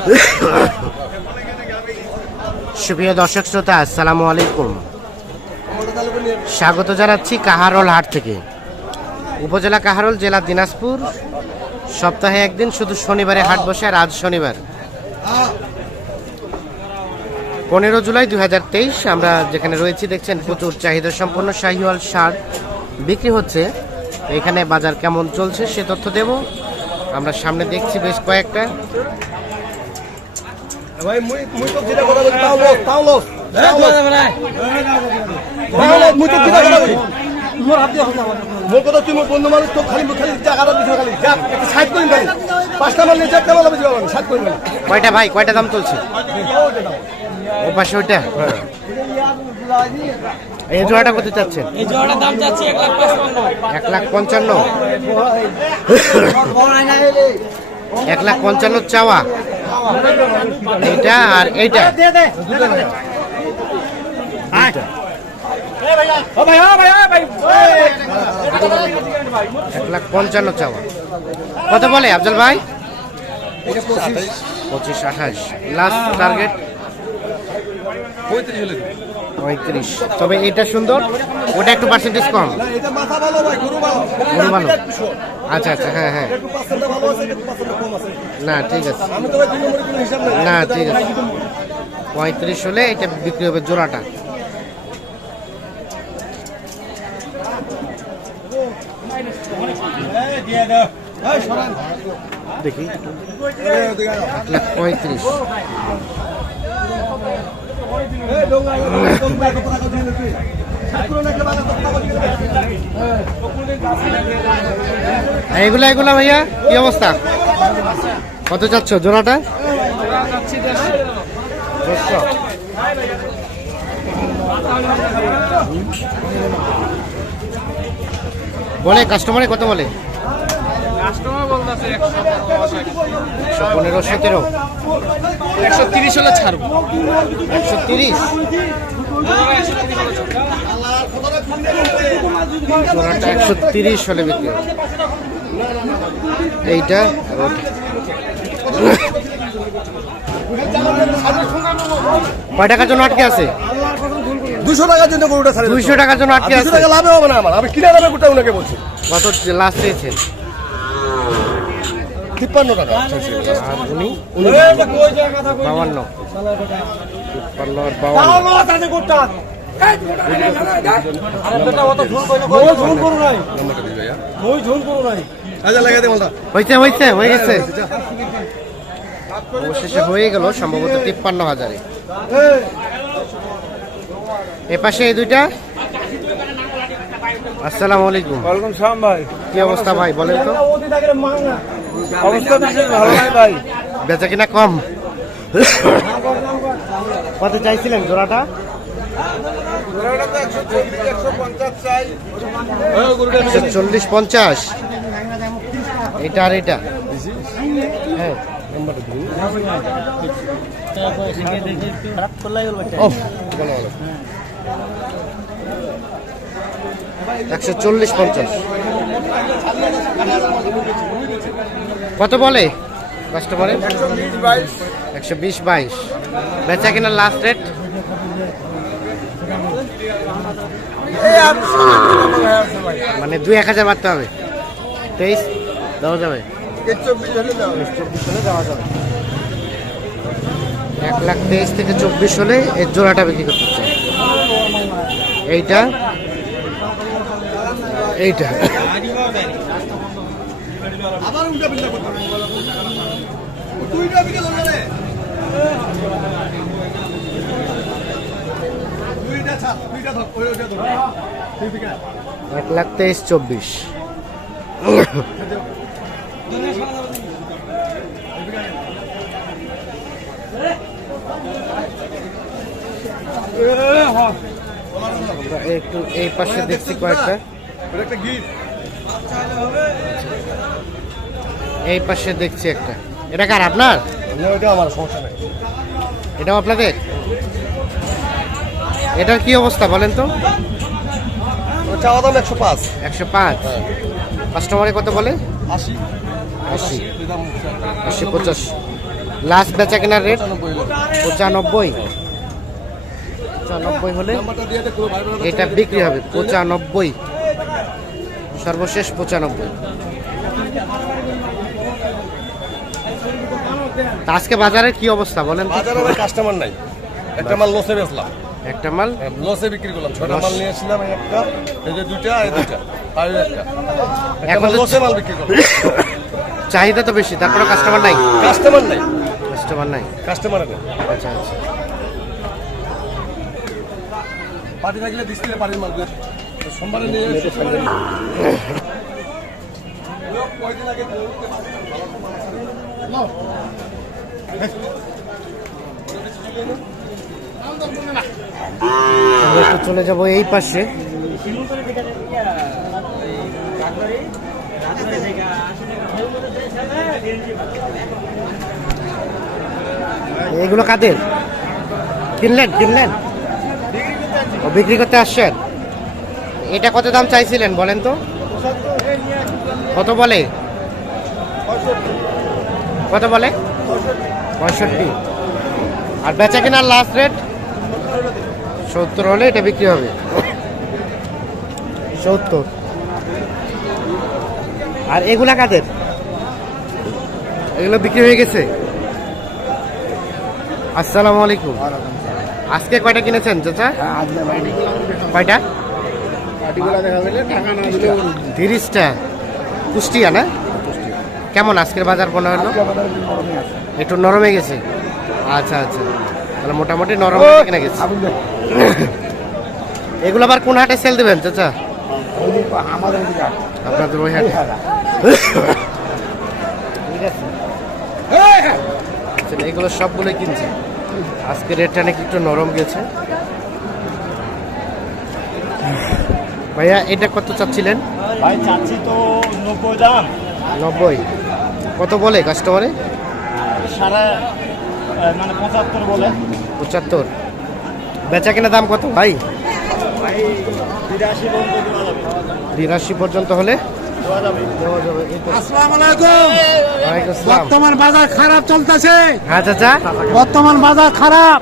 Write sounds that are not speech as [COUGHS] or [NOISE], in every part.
[COUGHS] সুপ্রিয় দর্শক শ্রোতা, আসসালামু আলাইকুম। স্বাগত জানাচ্ছি কাহারোল হাট থেকে। উপজেলা কাহারোল, জেলা দিনাজপুর। সপ্তাহে একদিন শুধু শনিবারে হাট বসে আর আজ শনিবার। পনেরো জুলাই দুই হাজার তেইশ, আমরা যেখানে রয়েছি দেখছেন প্রচুর চাহিদা সম্পন্ন শাহিওয়াল সার বিক্রি হচ্ছে। এখানে বাজার কেমন চলছে সে তথ্য দেব। আমরা সামনে দেখছি বেশ কয়েকটা। ভাই মুই মুই তো যেটা কথা বলি তাও লস তাও লস তাও লস। মুই তো যেটা কথা বলি মোর কথা তুই মোর বন্ধু মানুষ তো খালি খালি জায়গাটা দিছো খালি যা একটু সাইড করিন ভাই। পাঁচটা মাল যা কেমন হবে যাবেন সাইড করিন কয়টা ভাই কয়টা দাম চলছে? ও পাশে ওইটা? এই জোড়াটা কত চাচ্ছেন? এই জোড়াটার দাম যাচ্ছে এক লাখ পঁচপান্ন এক লাখ পঞ্চান্ন? এক লাখ পঞ্চান্ন [COUGHS] চাওয়া। এইটা আর এইটা। এক লাখ পঞ্চান্ন চাওয়া। কত বলে আফজল ভাই? পঁচিশ আঠাশ লাস্ট টার্গেট পঁয়ত্রিশ তবে এটা সুন্দর, ওটা একটু পার্সেন্টেজ কম। গরু ভালো। আচ্ছা আচ্ছা হ্যাঁ হ্যাঁ। না, ঠিক আছে। না, ঠিক আছে। পঁয়ত্রিশ হলে এটা বিক্রি হবে জোড়াটা। দেখি। পঁয়ত্রিশ। এগুলা এগুলা ভাইয়া কি অবস্থা? কত চাচ্ছ জোড়াটা? বলে কাস্টমারে কত বলে? পনেরো সতেরো। একশো তিরিশ হলে ছাড়বো। একশো তিরিশ? জোড়াটা একশো তিরিশ হলে বিক্রি এইটা কয় টাকার জন্য আটকে আছে? দুশো টাকার জন্য গরুটা ছাড়ে দুইশো টাকার জন্য আটকে আছে। টাকা লাভে হবে না আমার। আমি কিনে দামে গোটা ওনাকে বলছি। কত লাস্ট চেয়েছেন তিপ্পান্ন টাকা। আর উনি? বাউান্ন তিপ্পান্ন আর বাউান্ন আচ্ছা হয়ে অবশেষে হয়ে গেল সম্ভবত তিপ্পান্ন হাজারে। এ পাশে এই দুইটা? আসসালামু আলাইকুম। ওয়ালাইকুম সালাম ভাই। কি অবস্থা ভাই বলেন তো। অবস্থা বিশেষ ভালো নাই ভাই। বেচা কিনা কম। কত চাইছিলেন জোড়াটা? চল্লিশ পঞ্চাশ এটা আর এটা। হ্যাঁ। একশো চল্লিশ পঞ্চাশ। কত বলে কাস্টমারে একশো বিশ বাইশ। বেচা কিনা লাস্ট রেট মানে দুই এক হাজার বাড়তে হবে। তেইশ? দেওয়া যাবে? এক লাখ তেইশ থেকে চব্বিশ হলে এর জোড়াটা বিক্রি করতে চাই। এইটা এইটা। এক লাখ তেইশ চব্বিশ। একটু এই পাশে দেখছি কয়েকটা। একটা গিফট। এই পাশে দেখছি একটা। এটা কার আপনার? না আমার সমস্যা নাই। এটাও আপনাদের? এটার কি অবস্থা বলেন তো? চাওয়া দাম একশো পাঁচ। একশো পাঁচ। কাস্টমারে কত বলে? আশি। আশি। আশি পঞ্চাশ লাস্ট বেচা কেনার রেট পঁচানব্বই। পঁচানব্বই হলে এটা বিক্রি হবে। পঁচানব্বই। সর্বশেষ পঁচানব্বই। আজকে বাজারের কি অবস্থা বলেন? বাজারে কাস্টমার নাই। একটা মাল লসে বেচলাম। একটা মাল? লসে বিক্রি করলাম। ছয়টা মাল নিয়ে একটা এই যে দুইটা এই দুইটা আর একটা। এখন লসে মাল বিক্রি করলাম। চাহিদা তো বেশি তারপরে কাস্টমার নাই? কাস্টমার নাই। কাস্টমার নাই? কাস্টমার নেই। আচ্ছা আচ্ছা। পার্টি থাকলে দিস থেকে পার্টির মাল চলে যাব এই পাশে। এগুলো কাদের? কিনলেন কিনলেন? বিক্রি করতে আসছেন? এটা কত দাম চাইছিলেন বলেন তো? কত বলে? কত বলে? পঁয়ষট্টি। আর বেচা কেনার লাস্ট রেট সত্তর হলে এটা বিক্রি হবে। সত্তর। আর এগুলা কাদের? এগুলো বিক্রি হয়ে গেছে। আসসালামু আলাইকুম। আজকে কয়টা কিনেছেন চাচা? কয়টা? তিরিশটা। কুষ্টিয়া না? কেমন আজকের বাজার মনে হলো? একটু নরমে গেছে? আচ্ছা আচ্ছা। তাহলে মোটামুটি নরম কিনে গেছে। এগুলো আবার কোন হাটে সেল দেবেন চাচা? আপনাদের ওই হাটে। ঠিক আছে। আচ্ছা, এগুলো সবগুলোই কিনছে। আজকে রেটটা নাকি একটু নরম গেছে। ভাইয়া এটা কত চাচ্ছিলেন? ভাই চাচ্ছি তো নব্বই দাম। নব্বই। কত বলে কাস্টমারে সারা মানে পঁচাত্তর বলে। পঁচাত্তর। বেচা কেনা দাম কত ভাই? ভাই বিরাশি পর্যন্ত দেওয়া যাবে। বিরাশি পর্যন্ত হলে? বর্তমান বাজার খারাপ চলতেছে। হ্যাঁ চাচা? বর্তমান বাজার খারাপ।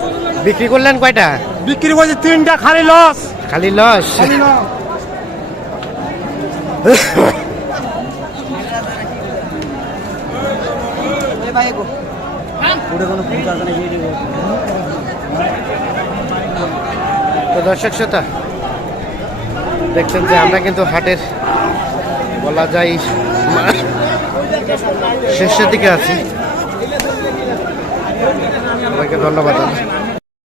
বিক্রি করলেন কয়টা? বিক্রি করছে তিনটা খালি লস খালি লস তো দর্শক শ্রোতা, দেখছেন যে আমরা কিন্তু হাটের বলা যায় শেষের দিকে আছি। সবাইকে ধন্যবাদ।